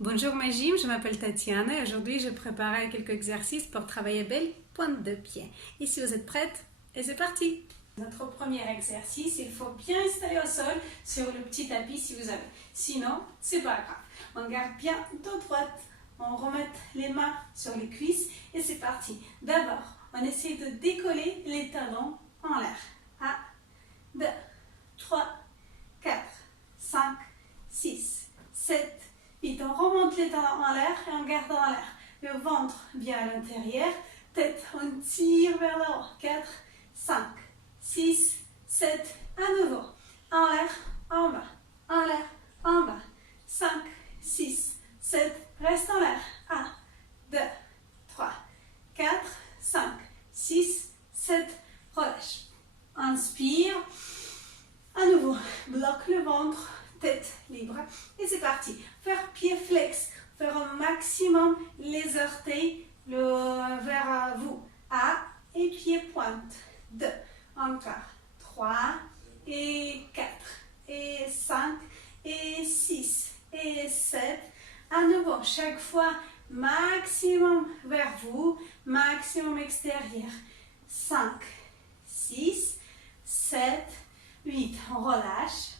Bonjour ma gym, je m'appelle Tatiana et aujourd'hui je préparais quelques exercices pour travailler belle pointe de pied. Et si vous êtes prête, et c'est parti! Notre premier exercice, il faut bien installer au sol sur le petit tapis si vous avez. Sinon, c'est pas grave. On garde bien dos droite, on remet les mains sur les cuisses et c'est parti. D'abord, on essaie de décoller les talons en l'air. 1, 2, 3, 4, 5, 6, 7, 8. On remonte les talons en l'air et on garde en l'air. Le ventre bien à l'intérieur. Tête, on tire vers le haut. 4, 5, 6, 7. À nouveau. En l'air, en bas. En l'air, en bas. 5, 6, 7. Reste en l'air. 1, 2, 3, 4, 5, 6, 7. Relâche. Inspire. À nouveau, bloque le ventre, tête libre. Et c'est parti. Faire pied flex. Faire au maximum les orteils vers vous. 1 et pied pointe. 2. Encore. 3 et 4 et 5 et 6 et 7. À nouveau, chaque fois, maximum vers vous, maximum extérieur. 5, 6, 7, 8, on relâche,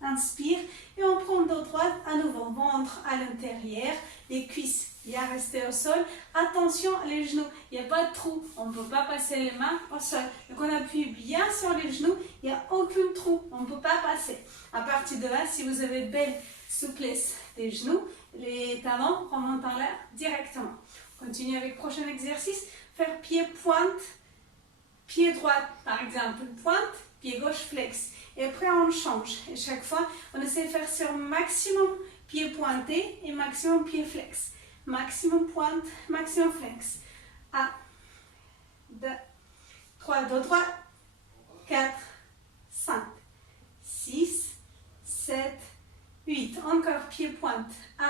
inspire et on prend dos droite à nouveau, ventre à l'intérieur, les cuisses bien restées au sol, attention les genoux, il n'y a pas de trou, on ne peut pas passer les mains au sol, donc on appuie bien sur les genoux, il n'y a aucun trou, on ne peut pas passer. À partir de là, si vous avez belle souplesse des genoux, les talons remontent en l'air directement. Continue avec le prochain exercice, faire pied pointe, pied droit par exemple, pointe, pied gauche flex. Et après on change. Et chaque fois, on essaie de faire sur maximum pied pointé et maximum pied flex. Maximum pointe, maximum flex. 1, 2, 3, dos droit. 4, 5, 6, 7, 8. Encore pied pointe. 1,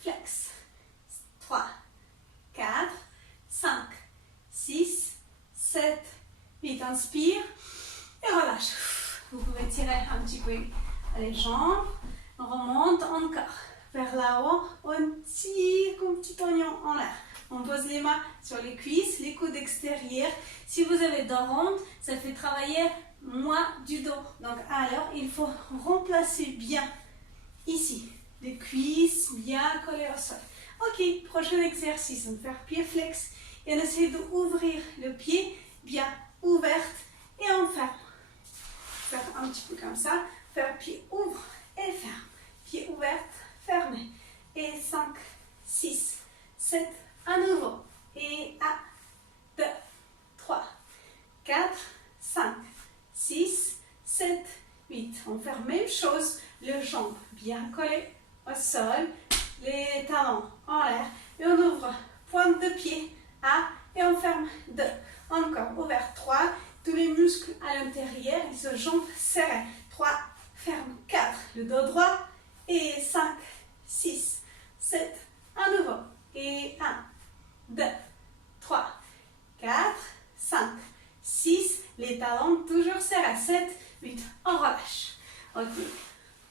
flex. 3, 4, 5, 6, 7, 8. Inspire et relâche. Vous pouvez tirer un petit peu les jambes. On remonte encore vers là-haut. On tire comme petit oignon en l'air. On pose les mains sur les cuisses, les coudes extérieurs. Si vous avez dos rond, ça fait travailler moins du dos. Donc alors, il faut remplacer bien ici. Les cuisses bien collées au sol. Ok, prochain exercice. On va faire pied flex. Et on essaie d'ouvrir le pied bien ouvert et on ferme. Faire un petit peu comme ça. Faire pied ouvre et ferme. Pied ouvert, fermé. Et 5, 6, 7, à nouveau. Et 1, 2, 3, 4, 5, 6, 7, 8. On fait la même chose. Les jambes bien collées au sol. Les talons en l'air. Et on ouvre pointe de pied. 1 et on ferme 2. Encore ouvert 3. Tous les muscles à l'intérieur, les jambes serrées. 3, ferme 4. Le dos droit. Et 5, 6, 7. À nouveau. Et 1, 2, 3, 4, 5, 6. Les talons toujours serrés. 7, 8. On relâche. Ok.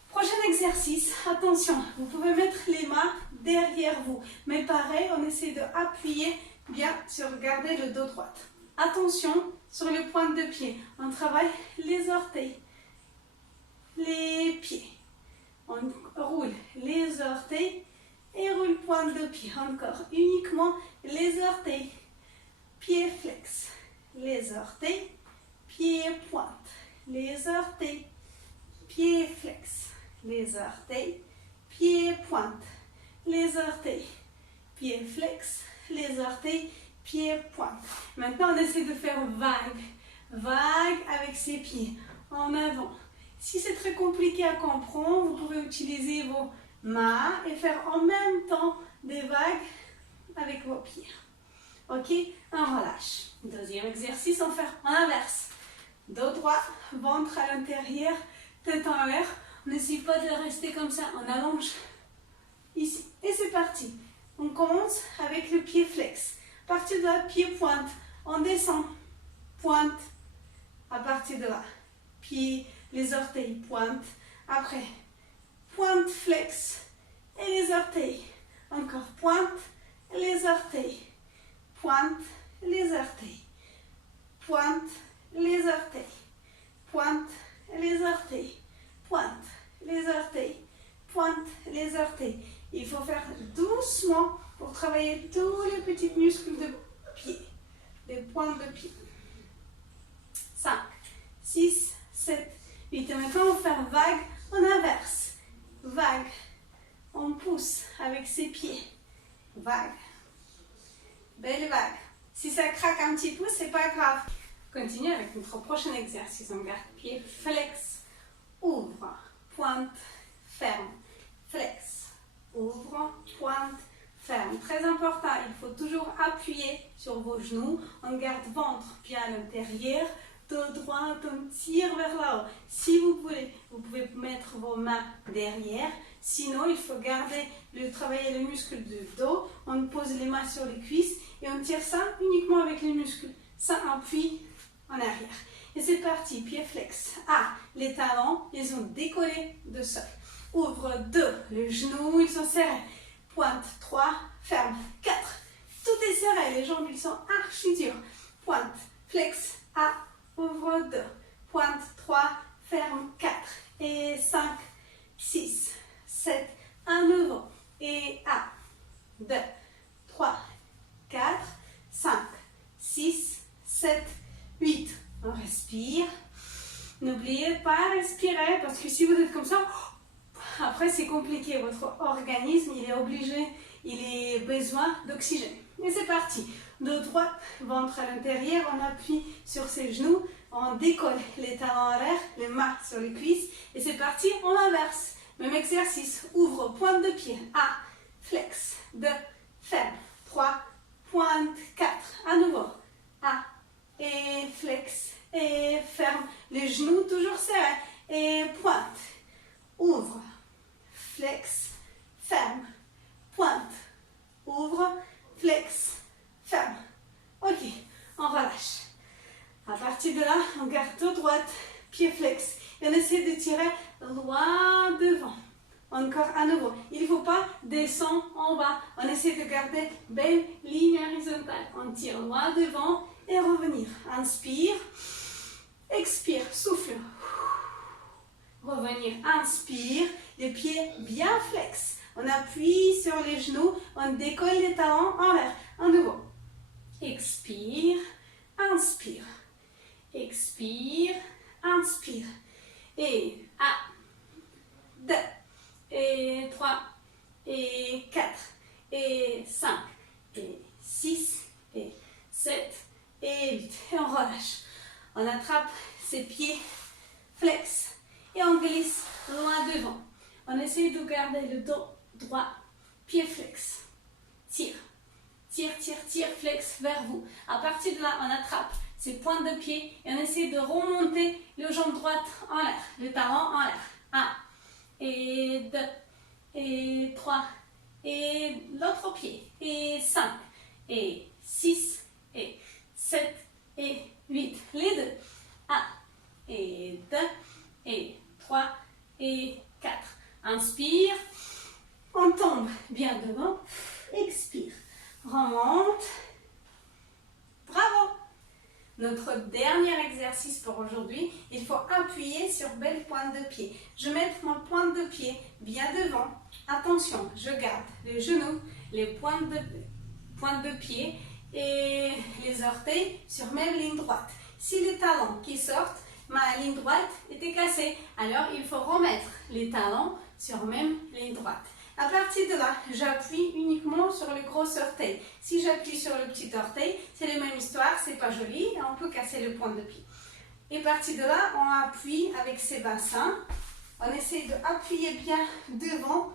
Prochain exercice, attention, vous pouvez mettre les mains derrière vous. Mais pareil, on essaie d'appuyer bien sur garder le dos droit. Attention sur les pointes de pied. On travaille les orteils, les pieds. On roule les orteils et roule pointe de pied. Encore uniquement les orteils. Pied flex. Les orteils, pied pointe. Les orteils, pied flex. Les orteils, pied pointe. Les orteils, pied flex. Les orteils, pied pointe. Maintenant, on essaie de faire vague. Vague avec ses pieds. En avant. Si c'est très compliqué à comprendre, vous pouvez utiliser vos mains et faire en même temps des vagues avec vos pieds. Ok? On relâche. Deuxième exercice, on fait en inverse. Dos droit, ventre à l'intérieur, tête en l'air. On n'essaie pas de rester comme ça. On allonge ici. Et c'est parti. On commence avec le pied flex. À partir de là, pied pointe. On descend. Pointe. À partir de là, pied, les orteils pointe. Après, pointe flex. Et les orteils. Encore, pointe les orteils. Pointe les orteils. Pointe les orteils. Pointe les orteils. Pointe les orteils. Pointe les orteils. Il faut faire doucement pour travailler tous les petits muscles de pied, des pointes de pied. 5, 6, 7, 8. Et maintenant, on va faire vague en inverse. Vague. On pousse avec ses pieds. Vague. Belle vague. Si ça craque un petit peu, c'est pas grave. Continue avec notre prochain exercice. On garde pied flex. Ouvre. Pointe. Ferme. Flex. Ouvre. Pointe. Ferme. Très important, il faut toujours appuyer sur vos genoux. On garde ventre bien à l'intérieur. Dos droit, on tire vers là-haut. Si vous pouvez mettre vos mains derrière. Sinon, il faut travailler le muscle du dos. On pose les mains sur les cuisses et on tire ça uniquement avec les muscles. Ça appuie en arrière. Et c'est parti, pied flex. Les talons, ils ont décollé de sol. Ouvre 2, les genoux, ils sont serrés. Pointe 3, ferme 4. Tout est serré, les jambes, ils sont archi dures. Pointe, flex, ouvre 2. Pointe 3, ferme 4. Et 5, 6, 7, à nouveau. Et 1, 2, 3, 4, 5, 6, 7, 8. On respire. N'oubliez pas de respirer parce que si vous êtes comme ça, après c'est compliqué. Votre organisme, il est obligé, il a besoin d'oxygène. Et c'est parti. Dos droit, ventre à l'intérieur, on appuie sur ses genoux, on décolle les talons en l'air, les mains sur les cuisses. Et c'est parti, on inverse. Même exercice. Ouvre, pointe de pied. Flex. 2, ferme. 3, pointe. 4. À nouveau. Et flex. Et ferme. Les genoux toujours serrés. Et pointe. Ouvre. Flex. Ferme. Pointe. Ouvre. Flex. Ferme. Ok. On relâche. À partir de là, on garde dos droite. Pied flex. Et on essaie de tirer droit devant. Encore à nouveau. Il ne faut pas descendre en bas. On essaie de garder belle ligne horizontale. On tire droit devant et revenir. Inspire. Expire. Souffle. Revenir. Inspire. Les pieds bien flex. On appuie sur les genoux. On décolle les talons en l'air. À nouveau. Expire. Inspire. Expire. Inspire. Et 1, 2, et 3, et 4, et 5, et 6, et 7, et 8. Et on relâche. On attrape ses pieds flex et on glisse loin devant. On essaie de garder le dos droit, pied flex. Tire, tire, tire, tire, flex vers vous. À partir de là, on attrape ses pointes de pied et on essaie de remonter le jambe droite en l'air, le talon en l'air. 1, et 2, et 3, et l'autre pied, et 5, et 6, et 7, et 8. Les deux. 1, et 2, et 3, et 4. Inspire, on tombe bien devant, expire, remonte. Bravo! Notre dernier exercice pour aujourd'hui, il faut appuyer sur belle pointe de pied. Je mets mon pointe de pied bien devant. Attention, je garde les genoux, les pointes de pied et les orteils sur même ligne droite. Si les talons qui sortent, ma ligne droite était cassée, alors il faut remettre les talons sur même ligne droite. À partir de là, j'appuie uniquement sur le gros orteil. Si j'appuie sur le petit orteil, c'est la même histoire, c'est pas joli, on peut casser le point de pied. Et à partir de là, on appuie avec ses bassins. On essaie d'appuyer bien devant.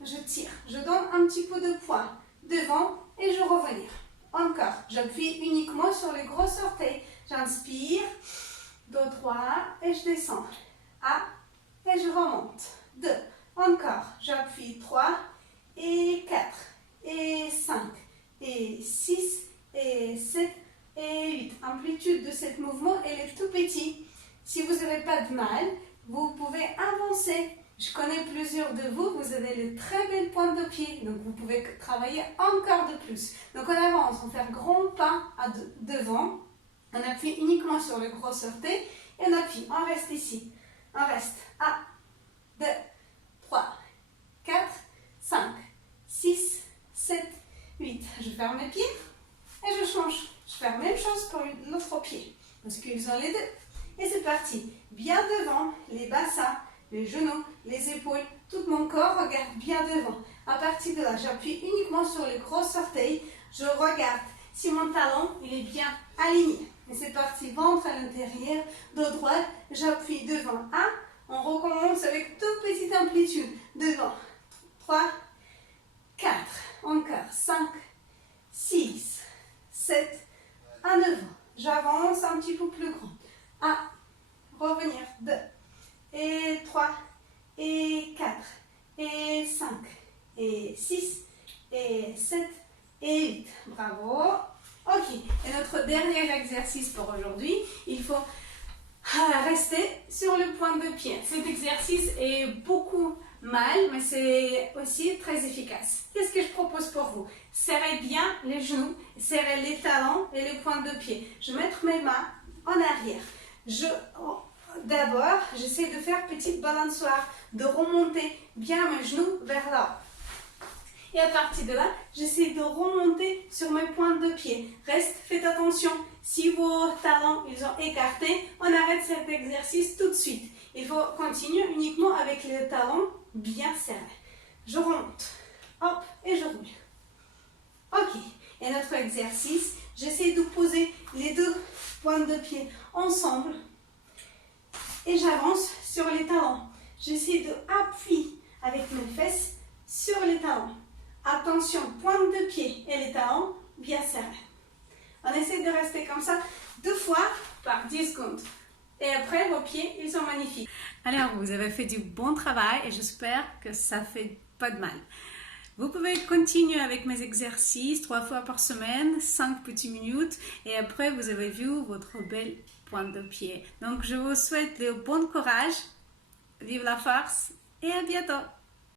Je tire, je donne un petit peu de poids devant et je reviens. Encore, j'appuie uniquement sur le gros orteil. J'inspire, dos droit et je descends. 1 et je remonte. 2. Encore, j'appuie 3 et 4 et 5 et 6 et 7 et 8. L'amplitude de ce mouvement, elle est tout petit. Si vous n'avez pas de mal, vous pouvez avancer Je connais plusieurs de vous, vous avez de très belles pointes de pied, donc vous pouvez travailler encore de plus. Donc on avance, on fait un grand pas devant, on appuie uniquement sur le gros orteil et on appuie, on reste ici. On reste 1, 2, 3, 4, 5, 6, 7, 8. Je ferme mes pieds et je change. Je fais la même chose pour l'autre pied, parce qu'ils ont les deux. Et c'est parti. Bien devant, les bassins, les genoux, les épaules, tout mon corps regarde bien devant. À partir de là, j'appuie uniquement sur les gros orteils. Je regarde si mon talon il est bien aligné. Et c'est parti, ventre à l'intérieur, dos droit, j'appuie devant. 1, on recommence avec toute petite amplitude. Devant, 3, 4, encore, 5, 6, 7, à 9 ans. J'avance un petit peu plus grand. 1, revenir, 2, et 3, et 4, et 5, et 6, et 7, et 8. Bravo. Ok, et notre dernier exercice pour aujourd'hui, il faut rester sur le point de pied. Cet exercice est beaucoup mal, mais c'est aussi très efficace. Qu'est-ce que je propose pour vous? Serrez bien les genoux, serrez les talons et les pointes de pied. Je vais mettre mes mains en arrière. D'abord, j'essaie de faire petite balançoire, de remonter bien mes genoux vers là. Et à partir de là, j'essaie de remonter sur mes pointes de pied. Faites attention, si vos talons ils ont écarté, on arrête cet exercice tout de suite. Il faut continuer uniquement avec les talons bien serrés. Je remonte, hop, et je roule. Ok, et notre exercice, j'essaie de poser les deux pointes de pied ensemble et j'avance sur les talons. J'essaie d'appuyer avec mes fesses sur les talons. Attention, pointe de pied et les talons bien serrés. On essaie de rester comme ça 2 fois par 10 secondes. Et après, vos pieds, ils sont magnifiques. Alors, vous avez fait du bon travail et j'espère que ça fait pas de mal. Vous pouvez continuer avec mes exercices 3 fois par semaine, 5 petites minutes. Et après, vous avez vu votre belle pointe de pied. Donc, je vous souhaite le bon courage, vive la force et à bientôt.